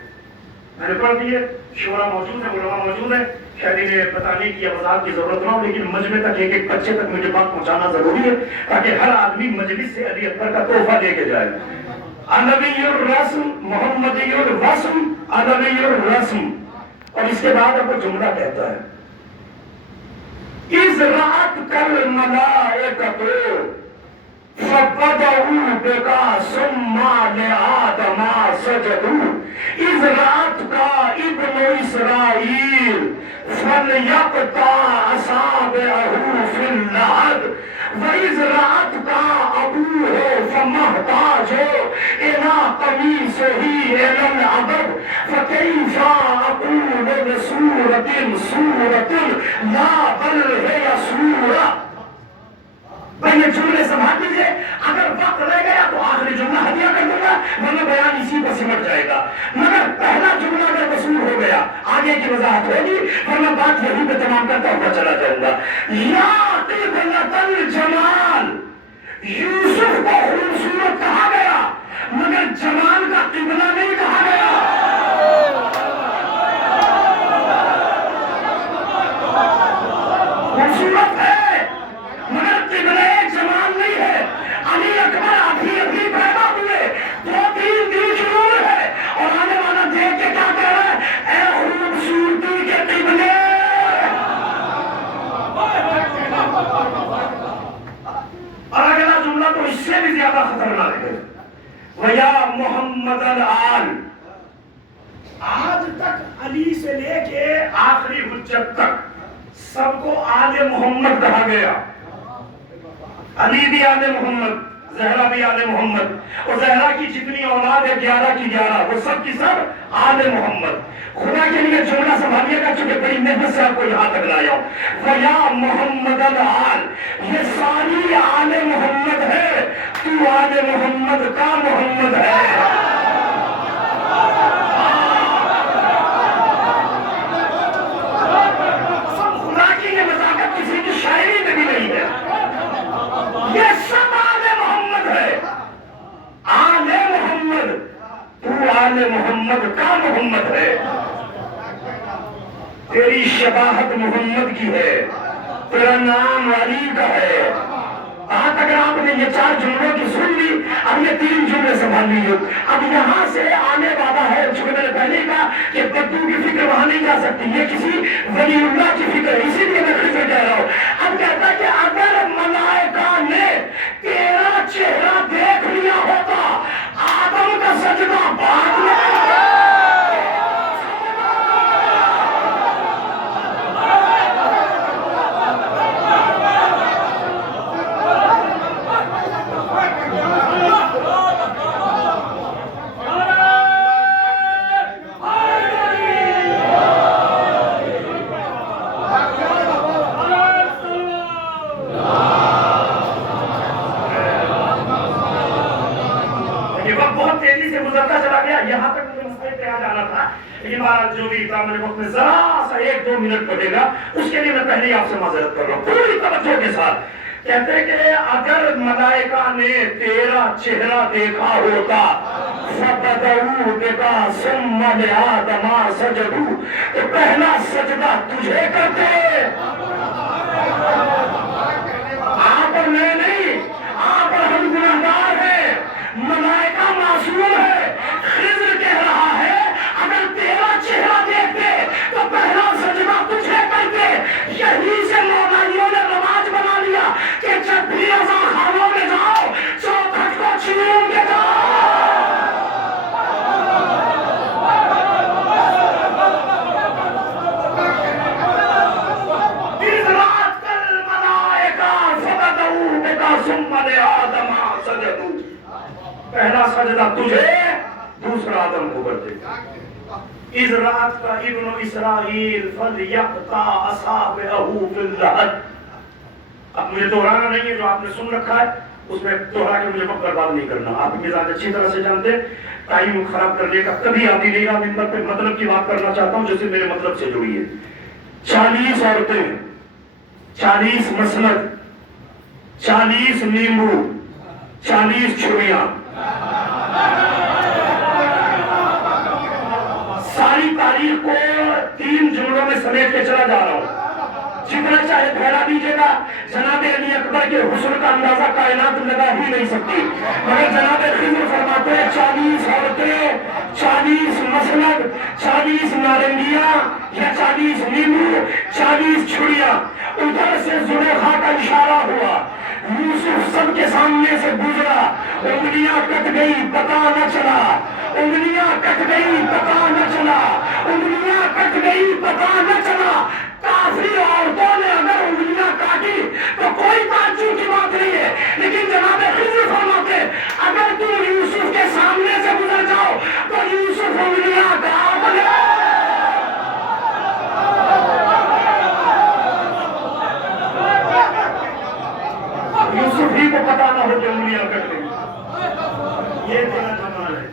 میں نے پڑھ دیے، شورا موجود ہے، علماء موجود ہے، شاید انہیں بتانے کی یا وضاحت کی ضرورت نہ ہو، لیکن مجمع تک ایک بچے تک مجھے بات پہنچانا ضروری ہے تاکہ ہر آدمی مجلس سے علی اکبر کا تحفہ لے کے جائے۔ علوی الرسم محمدی الوسم علوی الرسم، اور اس کے بعد اب وہ جملہ کہتا ہے، اذ رأت کل ملائکۃ فبدؤوا بک ثم لآدم سجدوا، اذ رأت کا ابن اسرائیل فلیقطع اصابعہ فی اللحد، وَإِذْ رَأَتْكَ أَبُوهُ فَمَحْتَاجُ إِلَىٰ قَمِيصِهِ إِلَى الْعَبَدِ فَكَيْفَ أَقُولُ لِسُورَةٍ سُورَةٌ لَا بَلْ هِيَ سُورَةٌ۔ بھئی یہ جملے سمجھ لیجئے، اگر وقت رہ گیا تو آخری جملہ ہدیہ کر دوں گا، ورنہ بیان اسی پر سمٹ جائے گا، مگر پہلا جملہ اگر وصول ہو گیا آگے کی وضاحت ہوگی، ورنہ بات یہیں پہ تمام کرتا ہوا چلا جاؤں گا۔ یا قبلۃ الجمال، یوسف کو خوبصورت کہا گیا مگر جمال کا قبلہ نہیں کہا گیا۔ خوبصورت ہے مگر قبلہ جمال نہیں ہے۔ علی اکبر ابھی پیدا ہوئے، 2-3 دن کی عمر ہے، اور آنے والا دیکھ کے کیا کہہ رہا ہے، اے خوبصورتی کے قبلے۔ اور اگلا جملہ تو اس سے بھی زیادہ خطرناک ہے، وَيَا محمد العال، آج تک علی سے لے کے آخری حجت تک سب کو آل محمد کہا گیا، علی بھی آل محمد، زہرا بھی آل محمد، اور زہرا کی جتنی اولاد ہے 11 کی 11 وہ سب کی سب آل محمد۔ خدا کے لیے جملہ سنبھالیے گا چونکہ بڑی محنت سے آپ کو یہاں تک لایا ہوں۔ وَيَا مُحَمَّدَ الْآلِ، یہ ساری آل محمد ہے، تو آل محمد کا محمد ہے۔ خدا کی یہ نزاکت کسی کی شاعری میں بھی نہیں ہے، یہ سب آل محمد ہے۔ آل محمد، تو آل محمد کا محمد ہے۔ تیری شباہت محمد کی ہے، تیرا نام علی کا ہے۔ آج اگر آپ نے یہ 4 جملوں کی سن لی، اب یہ 3 جملے سنبھال لیجیے۔ اب یہاں سے آنے والا ہے، چونکہ میں نے پہلے کہا کہ بدو کی فکر وہاں نہیں جا سکتی، یہ کسی ولی اللہ کی فکر ہے، اسی لیے میں پھر کہہ رہا ہوں۔ اب کہتا ہے کہ اگر ملائکہ نے تیرا چہرہ دیکھ لیا ہوتا، آدم کا سجدہ بعد میں یہاں تک مجھے مسئلے پہ آ جانا تھا، لیکن مہاراج جو بھی اتنا وقت میں ذرا سا 1-2 منٹ پڑے گا، اس کے لیے میں پہلے ہی آپ سے معذرت کر رہا ہوں پوری توجہ کے ساتھ۔ کہتے ہیں کہ اگر ملائکہ نے تیرا چہرہ دیکھا ہوتا، فَبَدَعُوا بِكَ ثُمَّ لِآدَمَ سَجَدُوا، تو پہلا سجدہ تجھے کرتے۔ آپ اور میں نہیں، آپ اور ہم گناہگار ہیں، ملائکہ معصوم ہے۔ خضر کہہ رہا ہے اگر تیرا چہرہ دیکھتے تو پہلا سجدہ تجھے کرتے۔ یہی سے مولائیوں نے رواج بنا لیا کہ جب بھی رضا خانوں میں جاؤ چوکھٹ کو چوم کے جاؤ۔ اِذْ رَأَتْكَ الْمَلَائِکَةُ فَبَدَعُوا بِكَ ثُمَّ لِآدَمَ سَجَدُوا، پہلا سجدہ تجھے، دوسرا آدم کو کرتے۔ اِذْ رَأَتْكَ ابْنُ إِسْرَائِیلَ فَلْيَقْطَعْ أَصَابِعَهُ فِي اللَّحْدِ۔ اب مجھے دہرانا نہیں ہے، جو آپ نے سن رکھا ہے اس میں دہرا کے مجھے وقت برباد نہیں کرنا۔ آپ مزاج اچھی طرح سے جانتے ہیں، ٹائم خراب کرنے کا کبھی عادی نہیں رہا۔ ممبر پہ مطلب کی بات کرنا چاہتا ہوں جو صرف میرے مطلب سے جڑی ہے۔ 40 عورتیں، 40 مسند، 40 نیمبو، 40 چھریاں، ساری تاریخ کو 3 جملوں میں سمیٹ کے چلا جا رہا ہوں، جتنا چاہے پھیلا دیجیے گا۔ جناب علی اکبر کے حسن کا اندازہ کائنات لگا ہی نہیں سکتی، مگر جناب خضر فرماتے ہیں 40 عورتیں، 40 مسند، 40 نارنگیاں یا 40 نیمبو، 40 چھڑیاں۔ ادھر سے زلیخا کا اشارہ ہوا، یوسف سب کے سامنے سے گزرا، انگلیاں کٹ گئی پتہ نہ چلا، انگلیاں کٹ گئی پتہ نہ چلا، انگلیاں کٹ گئی پتہ نہ چلا۔ کافی عورتوں نے اگر انگلیاں کاٹی تو کوئی تعجب کی بات نہیں ہے، لیکن جناب خضر فرماتے اگر تم یوسف کے سامنے سے گزر جاؤ تو یوسف انگلیاں کاٹ لے۔ یوسف ہی کو پتا نہ ہو کہ انگلیاں کٹ گئی۔ یہ تیرا جمال ہے۔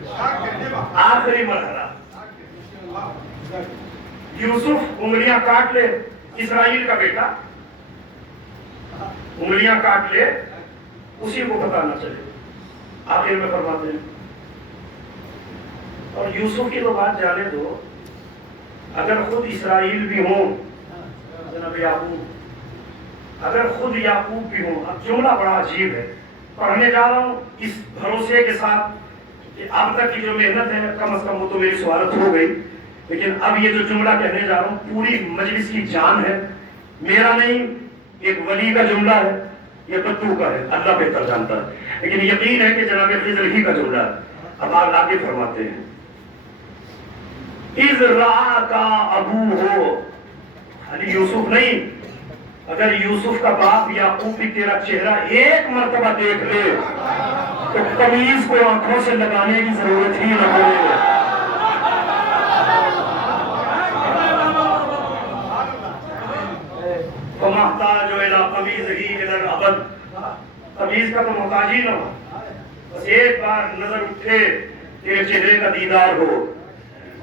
آخری مرحلہ، یوسف انگلیاں کاٹ لے، اسرائیل کا بیٹا انگلیاں کاٹ لے، اسی کو پتا نہ چلے۔ آخر میں فرماتے ہیں اور یوسف کی تو بات جانے دو، اگر خود اسرائیل بھی ہوں، جناب یعقوب، اگر خود یعقوب بھی ہوں۔ اب جملہ بڑا عجیب ہے، پڑھنے جا رہا ہوں اس بھروسے کے ساتھ کہ اب تک کی جو محنت ہے کم از کم وہ تو میری سوالت ہو گئی، لیکن اب یہ جو جملہ کہنے جا رہا ہوں پوری مجلس کی جان ہے، میرا نہیں، ایک ولی کا جملہ ہے، یہ بدو کا ہے، اللہ بہتر جانتا ہے، لیکن یقین ہے کہ جناب خضر ہی کا جملہ ہے۔ اب آپ آگے فرماتے ہیں اِذْ رَأَکَ أَبُوهُ، خالی یوسف نہیں، اگر یوسف کا باپ یعقوب بھی تیرا چہرہ ایک مرتبہ دیکھ لے تو قمیض کو آنکھوں سے لگانے کی ضرورت ہی نہ پڑے. فَمَحْتَاجُ إِلَىٰ قَمِيصِهِ إِلَى الْأَبَدِ. قمیض کا تو محتاج ہی نہ ہو, بس ایک بار نظر اٹھے تیرے چہرے کا دیدار ہو.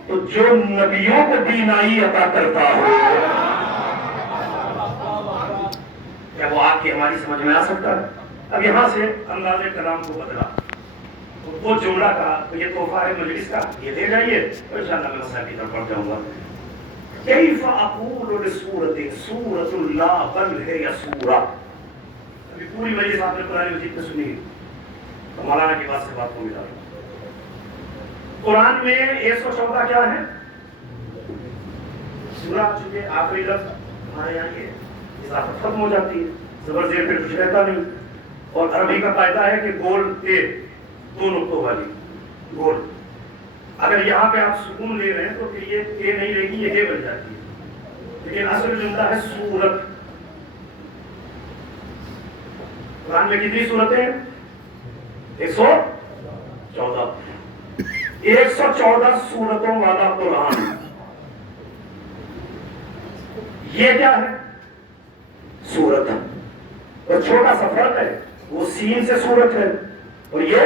تو جو نبیوں کو بینائی عطا کرتا ہو کیا وہ آپ کی ہماری سمجھ میں آ سکتا ہے؟ اب یہاں سے انداز کلام کو بدلا, وہ جملہ کہا تو یہ تحفہ ہے مجلس کا, یہ لے جائیے تو انشاءاللہ میں مسئلہ کی طرف پڑھ جاؤں گا. کیف اقول لسورۃ سورۃ اللہ بل ہے یا سورہ. ابھی پوری مجلس آپ نے قرآن مجید میں سنی تو مولانا کی بات سے بات کو ملا. قرآن میں 114 کیا ہے سورہ, چونکہ آخری لفظ ہمارے یہاں یہ اضافت ختم ہو جاتی ہے, زبر زیر پہ کچھ رہتا نہیں, اور عربی کا قاعدہ ہے کہ گول تے دو نقطوں والی گول. اگر یہاں پہ آپ سکون لے رہے ہیں تو پھر یہ تے نہیں رہے گی, یہ اے بن جاتی ہے, لیکن اصل جملہ ہے سورت. قرآن میں کتنی سورتیں ہیں؟ 114. 114 سورتوں والا قرآن. یہ کیا ہے؟ سورت. اور چھوٹا سا فرق ہے, وہ سین سے سورت ہے اور یہ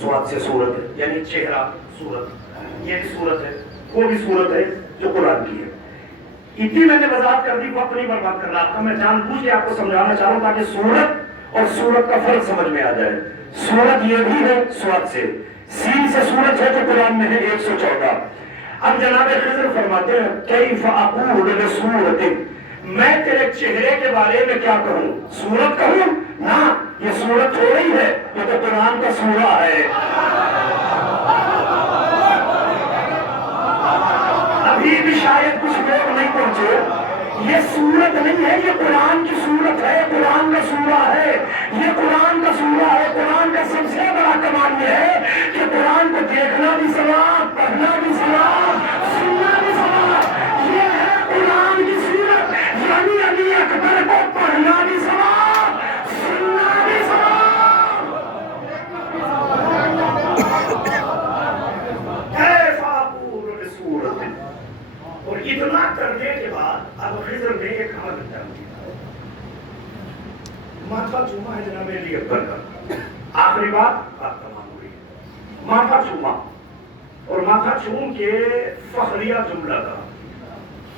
سواد سے سورت ہے, یعنی چہرہ سورت. یہ بھی سورت ہے, وہ بھی سورت ہے جو قرآن کی ہے. اتنی میں نے وضاحت کر دی, وقت نہیں برباد کرنا آپ کا. میں جان بوجھ کے آپ کو سمجھانا چاہ رہا ہوں تاکہ سورت اور سورت کا فرق سمجھ میں آ جائے. سورت یہ بھی ہے سواد سے, سین سے سورت ہے جو قرآن میں ہے 114. اب جناب خضر فرماتے ہیں کیف اقول لسورۃ, میں تیرے چہرے کے بارے میں کیا کہوں, سورت کہوں؟ نہ, یہ سورت تھوڑی ہے, یہ تو قرآن کا سورہ ہے. ابھی بھی شاید کچھ لوگ نہیں پہنچے. یہ سورت نہیں ہے, یہ قرآن کی سورت ہے, قرآن کا سورہ ہے, یہ قرآن کا سورہ ہے. قرآن کا سب سے بڑا کمال یہ ہے کہ قرآن کو دیکھنا بھی ثواب, پڑھنا بھی ثواب, سننا بھی ثواب. یہ ہے قرآن کی سورت, یعنی علی اکبر کو پڑھنا بھی ثواب, سننا بھی ثواب. کیف اقول لسورۃ. اور اتنا کرنے کے بعد اب خضر نے ایک عمل انجام دیا. ماتھا چوما ہے جناب علی اکبر کا. آخری بات تمام ہو گئی. ماتھا چوما, اور ماتھا چوم کے فخریہ جملہ کا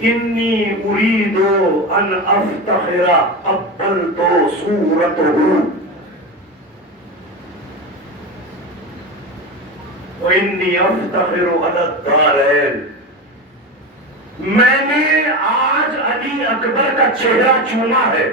انی اريد ان افتخر ابلت صورته وانی افتخر على الدارين. میں نے آج علی اکبر کا چہرہ چوما ہے.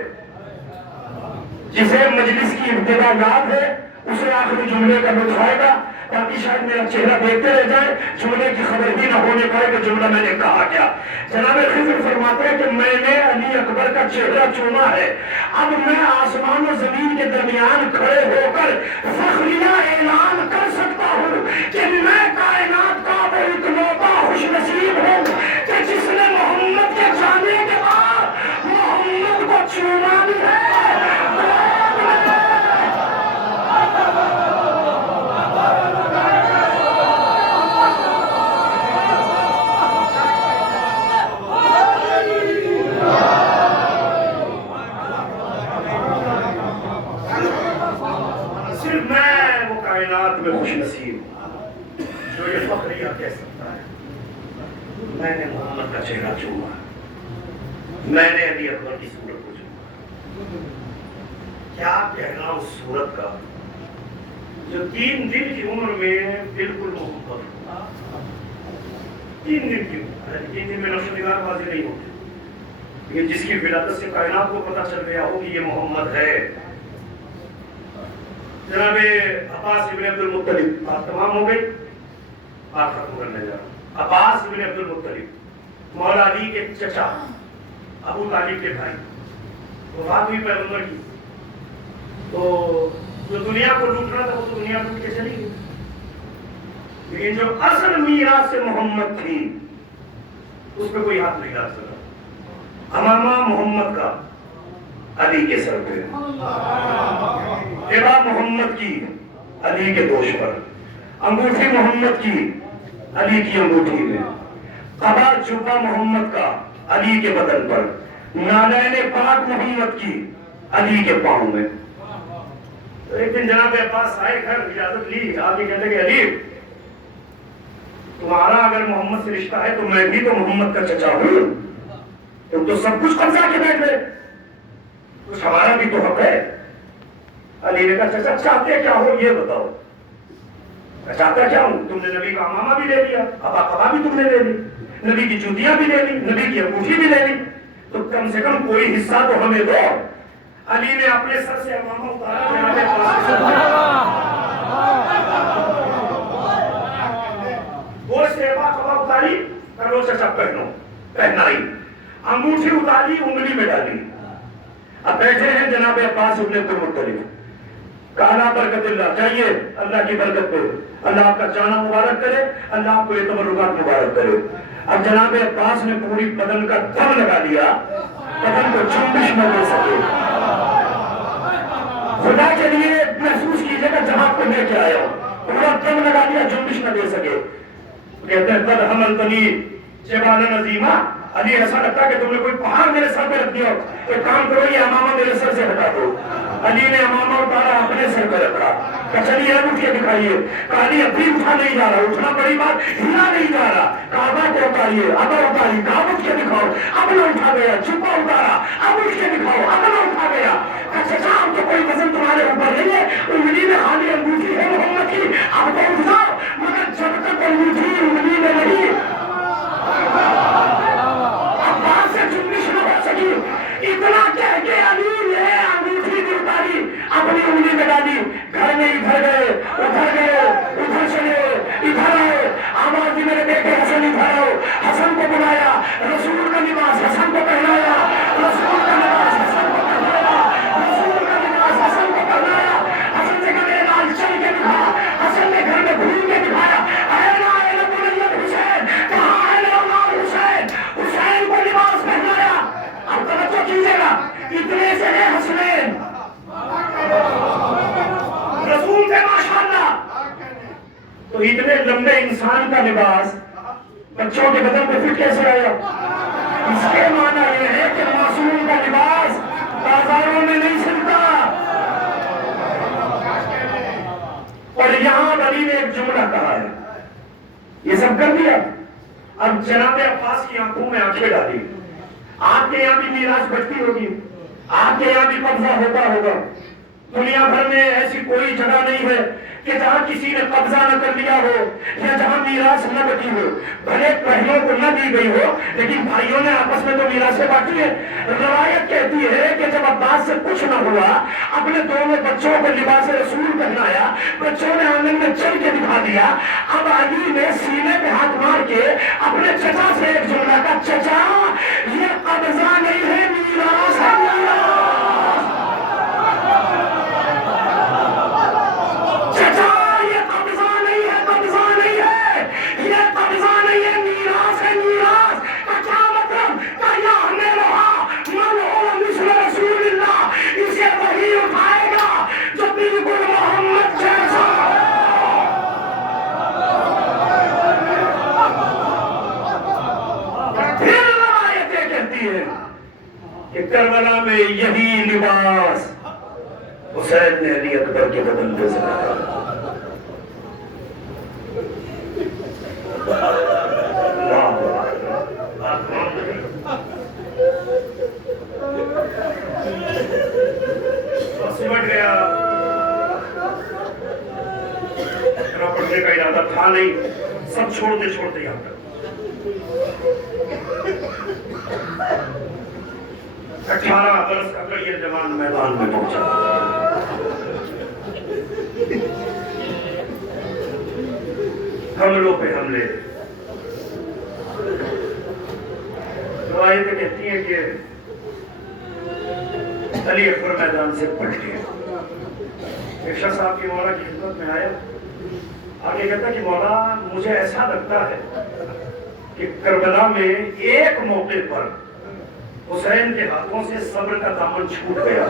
جسے مجلس کی ابتدا یاد ہے اسے آخری جملے کا لطف آئے گا, تاکہ شاید میرا چہرہ دیکھتے رہ جائے, جملے کی خبر بھی نہ ہونے پائے کہ جملہ میں نے کہا کیا. جناب خضر فرماتے ہیں کہ میں نے علی اکبر کا چہرہ چوما ہے. اب میں آسمان و زمین کے درمیان کھڑے ہو کر فخریہ اعلان کر سکتا ہوں کہ میں کائنات کا وہ اکلوتا خوش نصیب ہوں کہ جس نے محمد کے جانے کے بعد محمد کو چوما بھی ہے. میں خوش نصیب جو یہ فخریہ کہہ سکتا ہے میں نے محمد کا چہرہ چوما, میں نے علی اکبر کی صورت کو چوما. کیا کہنا اس صورت کا جو 3 دن کی عمر میں بالکل محبت ہو. 3 دن کی عمر, 3 دن میں نقش و نگار بازی نہیں ہوتی, لیکن جس کی ولادت سے کائنات کو پتہ چل گیا ہو کہ یہ محمد ہے. جناب عباس ابن عبد المطلب, بات تمام ہو گئی, بات ختم کرنے جا رہا ہوں. عباس ابن عبد المطلب مولا علی کے چچا ابو طالب کے بھائی, وفات ہوئی پیغمبر کی, تو جو دنیا کو لوٹنا تھا وہ تو دنیا لوٹ کے چلی گئی, لیکن جو اصل میراث محمد تھی اس پہ کوئی ہاتھ نہیں ڈال سکا. امامہ محمد کا علی کے سر پہ، ابا محمد کی علی کے دوش پر، انگوٹھی محمد کی علی کی انگوٹھی میں، قبا جبہ محمد کا علی کے بدن پر، نالین پاک محمد کی علی کے پاؤں میں۔ تو ایک دن جناب عباس آئے گھر، اجازت لی، آگے کہتے کہ علی تمہارا اگر محمد سے رشتہ ہے تو میں بھی تو محمد کا چچا ہوں، تم تو سب کچھ قبضہ کے بیٹھ گئے، کچھ ہمارا بھی تو حق ہے۔ علی نے کہا چچا چاہتے کیا ہو یہ بتاؤ؟ چاہتا کیا ہوں؟ تم نے نبی کا امامہ بھی لے لیا، ابا قبا بھی تم نے لے لی، نبی کی جوتیاں بھی لے لی، نبی کی انگوٹھی بھی لے لی، تو کم سے کم کوئی حصہ تو ہمیں دو۔ علی نے اپنے سر سے امامہ اتارا، گوشت سے ابا قبا اتاری، کرو چچا پہنو، پہنائی، انگوٹھی اتاری، انگلی میں ڈالی۔ اب بیٹھے ہیں جناب عباس ابن عبد المطلب، کہا برکت اللہ، چاہیے اللہ کی برکت پہ، اللہ آپ کا جانا مبارک کرے، اللہ آپ کو یہ تبرکات مبارک کرے۔ اب جناب عباس نے پوری بدن کا دم لگا لیا، بدن کو جنبش نہ دے سکے۔ خدا کے لیے محسوس کیجئے کہ جہاں کو لے کے آیا، پورا دم لگا لیا، جنبش نہ دے سکے۔ کہتے ہیں قد حملتنی جبالا عظیما، علی ایسا لگتا کہ تم نے کوئی پہاڑ میرے سر پہ رکھ دیا، ایک کام کرو یہ امامہ میرے سر سے ہٹا دو۔ علی نے امامہ اتارا، اپنے سر پہ رکھا، کہ چلیے اب اٹھیے دکھائیے۔ کہا علی ابھی اٹھا نہیں جا رہا، اٹھنا بڑی بات، ہلا نہیں جا رہا۔ کعبہ کو اتاریے، اب اتاری، کہا اٹھ کے دکھاؤ، اب نہ اٹھا گیا۔ جبہ اتارا، اب اٹھ کے دکھاؤ، اب نہ اٹھا گیا۔ کہا چچا اب تو کوئی وزن تمہارے اوپر نہیں ہے، انگلی میں خالی انگوٹھی ہے محمد کی، اب تو اٹھ جاؤ، مگر جب تک انگوٹھی انگلی میں نہیں، عباس سے جنبش نہ ہو سکی۔ اتنا کہہ کے علی نے انگوٹھی بھی اتاری، اپنی انگلی میں ڈالی، گھر میں ادھر گئے، ادھر چلے، ادھر آئے، آواز دی میرے بیٹے حسن ادھر آؤ، حسن کو بلایا، رسول کا لباس حسن کو پہنایا، رسول کا لباس حسن کو پہنایا، رسول کا لباس حسن کو پہنایا۔ حسن سے کہا میرے لال چل کے دکھا، حسن نے گھر میں گھوم کے دکھایا، اے نائل بنیت حسین، کہاں ہے لال حسین؟ حسین کو لباس پہنایا۔ اب توجہ کیجیے گا، اتنے سے ہے حسنین، رسول سے ماشاءاللہ، تو اتنے لمبے انسان کا لباس بچوں کے بدن پہ فٹ کیسے آیا؟ اس کے معنی یہ ہے کہ معصوم کا لباس بازاروں میں نہیں سلتا۔ اور یہاں علی نے ایک جملہ کہا ہے، یہ سب کر دیا، اب جناب عباس کی آنکھوں میں آنکھیں ڈالی۔ آپ کے یہاں بھی میراث بچتی ہوگی، آپ کے یہاں بھی قبضہ ہوتا ہوگا، دنیا بھر میں ایسی کوئی جگہ نہیں ہے کہ جہاں کسی نے قبضہ نہ کر لیا ہو یا جہاں میراث نہ بٹی ہو، بھلے بہنوں کو نہ دی گئی ہو لیکن بھائیوں نے آپس میں تو میراثیں بانٹی ہے۔ روایت کہتی ہے کہ جب عباس سے کچھ نہ ہوا، اپنے دونوں بچوں کو لباس رسول پہنایا، بچوں نے آنگن میں چل کے دکھا دیا۔ اب علی نے سینے پہ ہاتھ مار کے اپنے چچا سے ایک جملہ کا، چچا یہ قبضہ نہیں ہے، میراث ہے، میراث۔ کربلا میں یہی لباس حسین نے علی اکبر کے بدن پہ سلایا۔ سمجھ گیا پڑھنے کا ارادہ تھا نہیں، سب چھوڑتے یہاں تک 18 برس کا یہ جوان میدان میں پہنچا۔ حملوں پہ حملے، روایتیں کہتی ہیں کہ علی اکبر میدان سے پلٹ گئے۔ ایک شخص آپ کی مولا کی خدمت میں آیا، آگے کہتا کہ مولا مجھے ایسا لگتا ہے کہ کربلا میں ایک موقع پر حسین کے ہاتھوں سے صبر کا دامن چھوٹ گیا.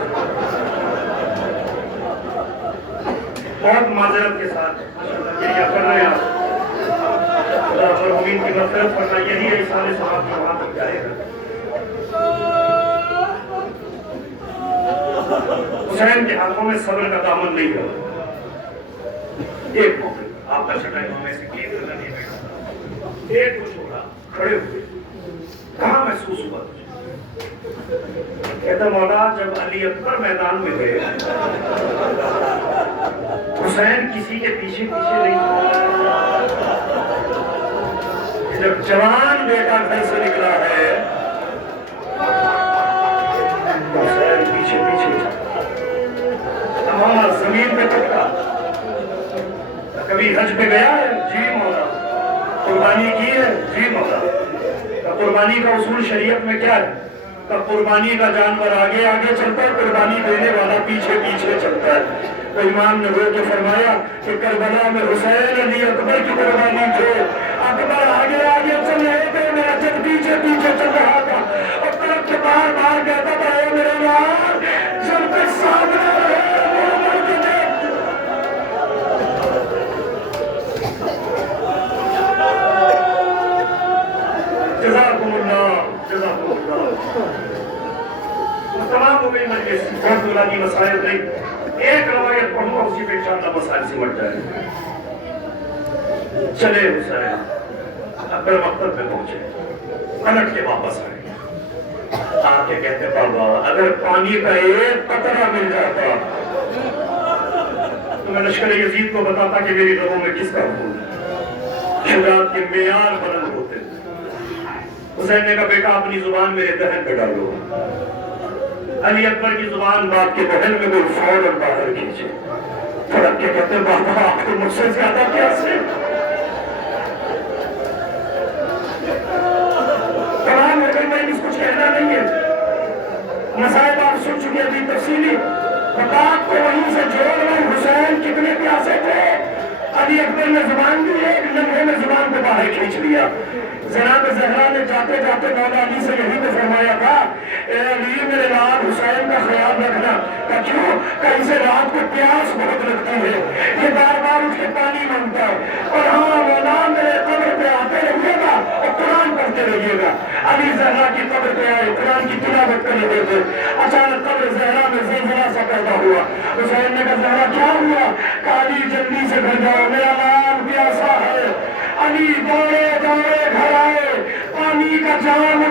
بہت معذرت کے ساتھ یہ کر رہے ہیں آپ. مرحومین کی مغفرت کرنا یہی ہے احسان ثواب کی وہاں تک جائے گا. حسین کے ہاتھوں میں صبر کا دامن نہیں رہا. ایک موقع آپ کا چھٹا امام ایسے کیے کرنا نہیں بیٹھا. ایک کو چھوڑا کھڑے ہوئے. کہاں محسوس ہوا تجھے؟ کہتا مولا جب علی اکبر میدان میں گئے حسین کسی کے پیچھے پیچھے نہیں تھا. جب جوان بیٹا گھر سے نکلا ہے حسین پیچھے پیچھے تمام زمین پہ ٹکا. کبھی حج پہ گیا ہے؟ جی مولا. قربانی کی ہے؟ جی مولا. قربانی کا اصول شریعت میں کیا ہے؟ قربانی کا جانور آگے آگے چلتا ہے, قربانی دینے والا پیچھے پیچھے چلتا ہے. تو امام نے وہ کے فرمایا کہ کربلا میں حسین علی اکبر کی قربانی تھے. اکبر آگے آگے چل رہے تھے, میرا جب پیچھے پیچھے چل رہا تھا اور طرف کے بار بار کہتا تھا اے میرے یار جب تک سامنے رہے جزاکم اللہ جزاکم اللہ. تمام ہو گئی مجلس. بہت بلانی مسائل نہیں. ایک روایت پڑھوں گا اسی پہ انشاءاللہ مسائل سمٹ جائے. چلے حسین اکبر مکتب میں پہنچے, پلٹ کے واپس آئے. آپ کے کہتے بابا اگر پانی کا ایک قطرہ مل جاتا تو میں لشکر یزید کو بتاتا کہ میری لبوں میں کس کا حکم ہے. شجاعت کے معیار بلند ہوتے. حسین نے کہا بیٹا اپنی زبان میرے دہن پہ ڈالو. علی اکبر کی زبان باپ کے دہن میں کوئی فوراً باہر کھینچے. پھڑک کے کہتے بابا آپ کو مجھ سے زیادہ پیاسے. تمام ہو گئی, میں اس کچھ کہنا نہیں ہے. مسائل آپ سن چکے ابھی تفصیلی. بات کو وہیں سے جوڑ رہے. حسین کتنے پیاسے تھے. علی اکبر نے زبان دی, ایک لمحے میں زبان کو باہر کھینچ لیا. جناب زہرا نے جاتے جاتے مولا علی سے یہی تو فرمایا تھا اے علی میرے لال حسین کا خیال رکھنا. کہ کیوں؟ کہ اسے رات کو پیاس بہت لگتی ہے, یہ بار بار اس کے پانی مانگتا ہے. اور ہاں مولا میرے قبر پہ آتے رہیے گا اور قرآن پڑھتے رہیے گا. علی زہرا کی قبر پہ آئے, قرآن کی تلاوت کر رہے تھے. اچانک قبر زہرا میں زلزلہ سا پیدا ہوا. حسین نے کہا زہرا کیا ہوا؟ کہ علی جلدی سے گھر جاؤ, میرا لال پیاسا ہے. علی دوڑے دوڑے گھر آئے, پانی کا جام